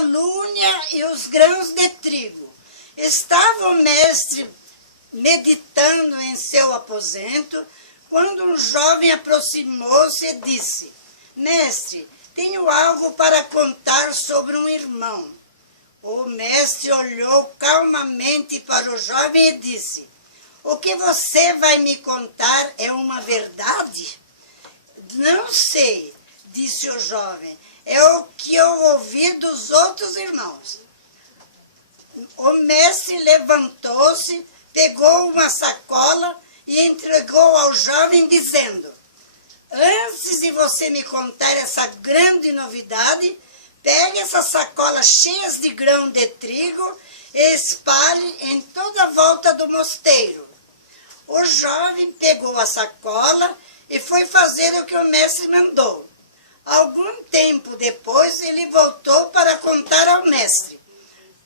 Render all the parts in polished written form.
calúnia e os grãos de trigo. Estava o mestre meditando em seu aposento, quando um jovem aproximou-se e disse: Mestre, tenho algo para contar sobre um irmão. O mestre olhou calmamente para o jovem e disse: O que você vai me contar é uma verdade? Não sei, disse o jovem, é o que eu ouvi dos outros irmãos. O mestre levantou-se, pegou uma sacola e entregou ao jovem, dizendo: Antes de você me contar essa grande novidade, pegue essa sacola cheia de grão de trigo e espalhe em toda a volta do mosteiro. O jovem pegou a sacola e foi fazer o que o mestre mandou. Algum tempo depois, ele voltou para contar ao mestre: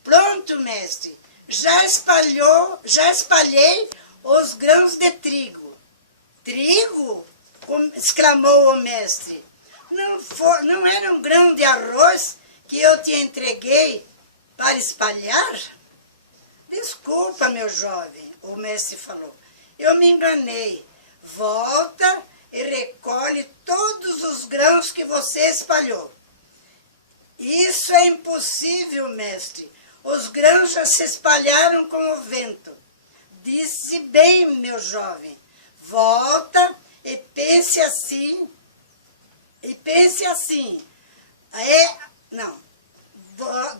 Pronto, mestre, já espalhei os grãos de trigo. Trigo? Exclamou o mestre. Não era um grão de arroz que eu te entreguei para espalhar? Desculpa, meu jovem, o mestre falou. Eu me enganei. Volta e recolhe todos os grãos que você espalhou. Isso é impossível, mestre. Os grãos já se espalharam com o vento. Disse bem, meu jovem. Volta e pense assim.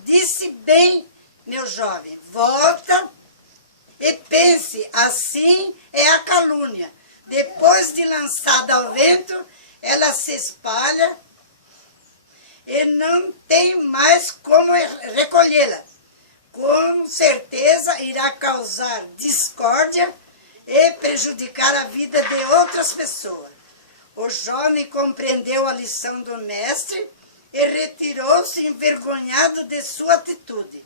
Disse bem, meu jovem. Volta e pense, assim é a calúnia. Depois de lançada ao vento, ela se espalha e não tem mais como recolhê-la. Com certeza irá causar discórdia e prejudicar a vida de outras pessoas. O jovem compreendeu a lição do mestre e retirou-se envergonhado de sua atitude.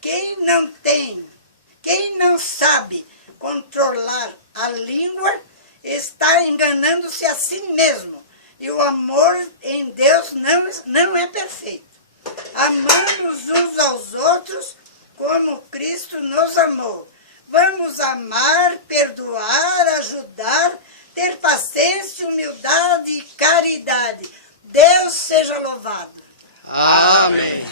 Quem não sabe controlar a língua está enganando-se a si mesmo. E o amor em Deus não é perfeito. Amamos uns aos outros como Cristo nos amou. Vamos amar, perdoar, ajudar, ter paciência, humildade e caridade. Deus seja louvado. Amém.